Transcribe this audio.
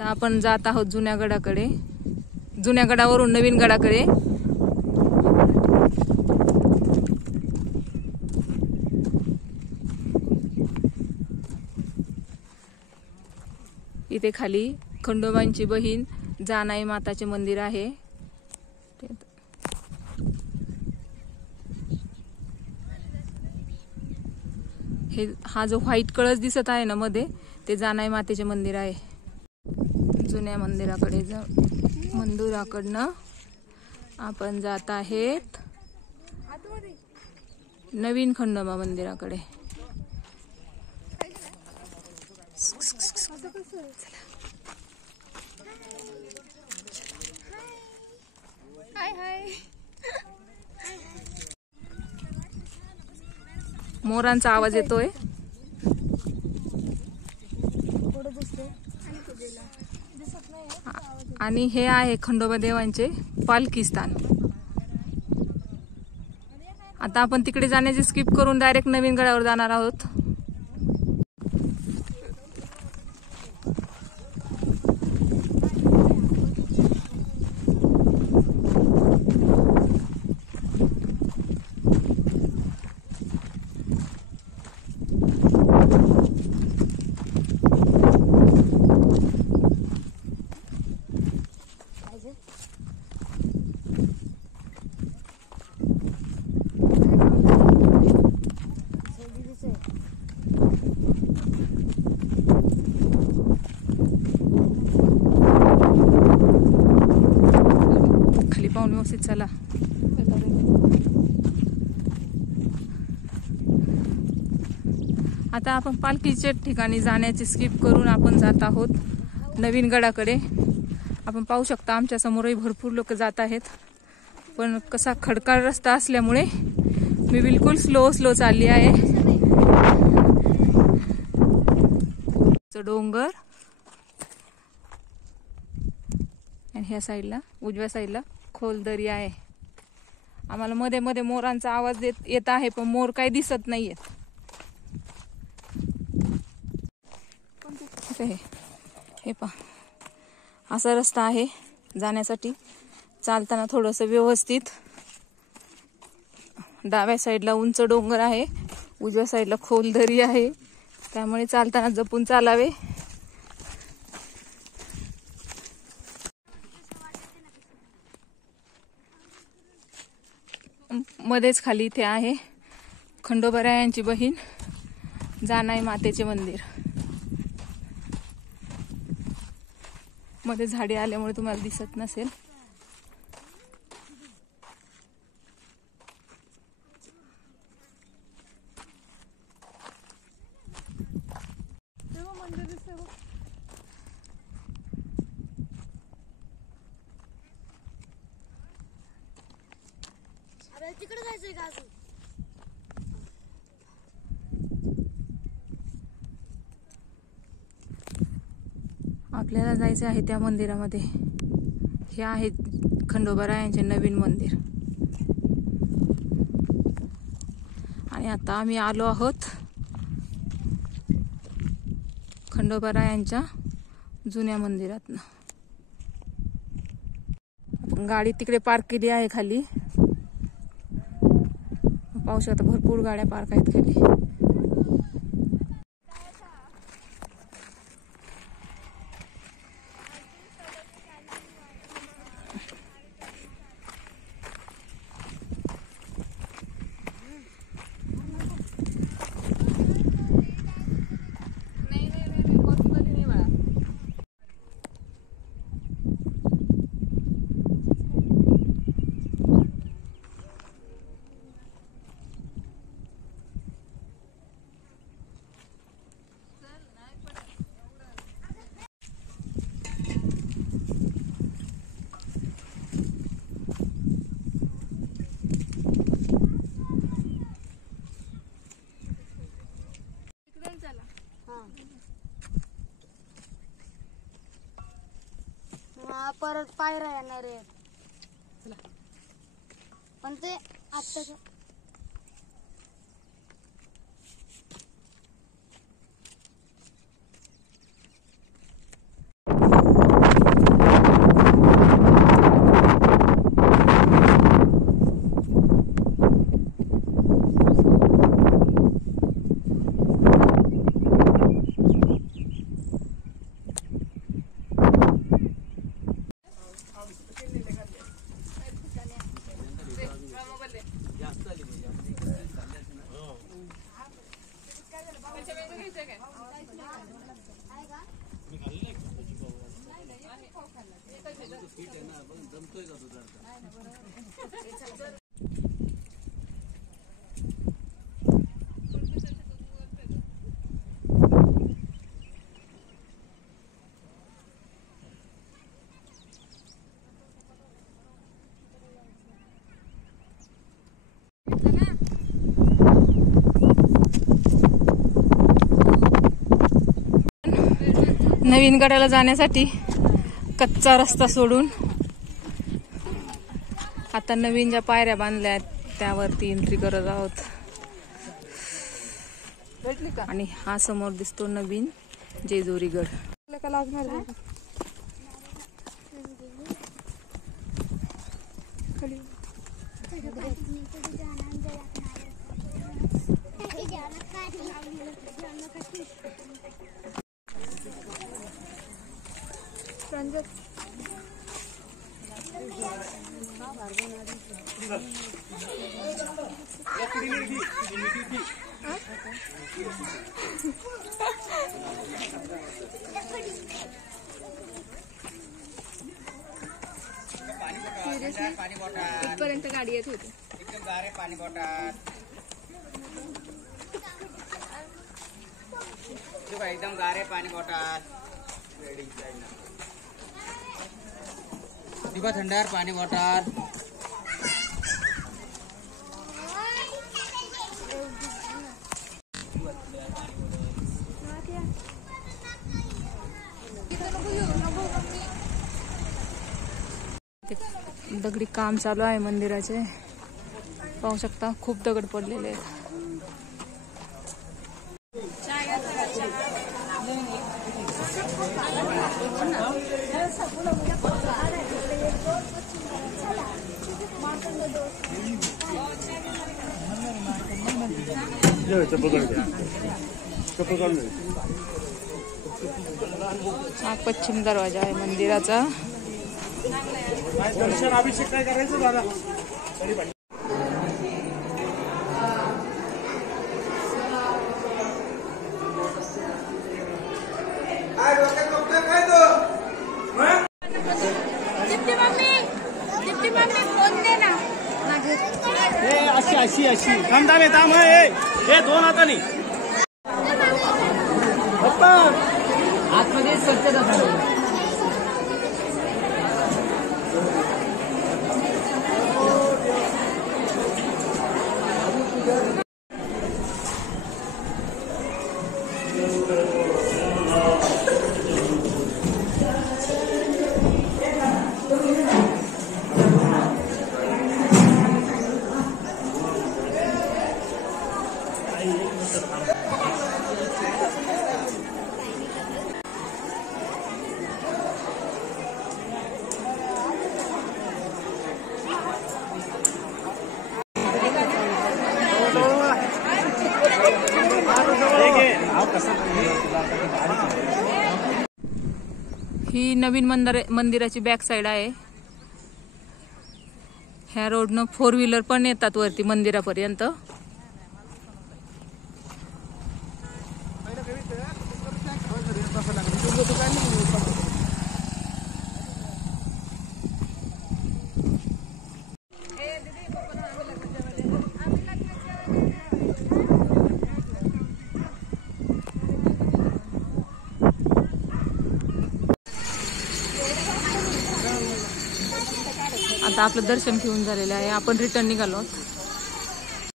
आता आपण जात आहोत जुन्या गडाकडे, जुन्या गडावरून नवीन गडाकडे. इथे खाली खंडोबांची बहीण जानाई माताचे मंदिर आहे. हा जो व्हाईट कळस दिसत आहे ना मध्ये, ते जानाई मातेचे मंदिर आहे. जुन्या मंदिराकडनं आपण जात आहेत नवीन खंडोबा मंदिराकडे. मोरांचा आवाज येतोय. आणि हे आहे खंडोबा देवांचे पालखी स्थान. आता आपण तिकडे जाण्याचे स्किप करून डायरेक्ट नवीन गडावर जाणार आहोत. व्यवस्थित चला. आता आपण पालखीच्या ठिकाणी जाण्याची स्किप करून आपण जात आहोत नवीन गडाकडे. आपण पाहू शकता आमच्या समोरही भरपूर लोक जात आहेत, पण कसा खडकाळ रस्ता असल्यामुळे मी बिलकुल स्लो चालली आहे. डोंगर आणि ह्या साईडला उजव्या साईडला खोल दरी आहे. आम्हाला मध्ये मध्ये मोरांचा आवाज येत आहे, पण मोर काही दिसत नाहीयेत. हे पहा, असा रस्ता आहे जाण्यासाठी. चालताना थोडस व्यवस्थित. डाव्या साईडला उंच डोंगर आहे, उजव्या साईडला खोल दरी आहे, त्यामुळे चालताना जपून चालावे. मध्येच खाली इथे आहे खंडोबारायांची बहीण जानाई मातेचे मंदिर. मध्ये झाडे आल्यामुळे तुम्हाला दिसत नसेल. तिकडे जायचंय का अजून? आपल्याला जायचे आहे त्या मंदिरामध्ये. हे आहे खंडोबारायांचे नवीन मंदिर. आणि आता आम्ही आलो आहोत खंडोबारायांच्या जुन्या मंदिरातनं. आपण गाडी तिकडे पार्क केली आहे खाली. पाहू शकता भरपूर गाड्या पार्क आहेत खाली. परत पायऱ्या येणार आहे, पण ते आत्ताच नवीन गडाला जाण्यासाठी कच्चा रस्ता सोडून आता नवीन ज्या पायऱ्या बांधल्या आहेत त्यावरती एंट्री करत आहोत. आणि हा समोर दिसतो नवीन जेजुरी गड. इथपर्यंत गाडी येत होती. एकदम गारे पाणी बॉटल एकदम गारे पाणी बॉटल दिबा थंडार पाणी बॉटल दगडी काम चालू आहे मंदिराचे. पाहू शकता खूप दगड पडलेले आहेत. हा पश्चिम दरवाजा आहे मंदिराचा. दर्शन अभिषेक काय करायचं दादा. अशी अशी थांबताना थांब हे दोन हाताने आतमध्ये स्वच्छता झाली. ही नवीन मंदिराची बॅक साइड आहे. ह्या रोडनं 4 व्हीलर पण येतात वरती मंदिरापर्यंत. आता आपलं दर्शन घेऊन झालेलं आहे. आपण रिटर्न निघालो.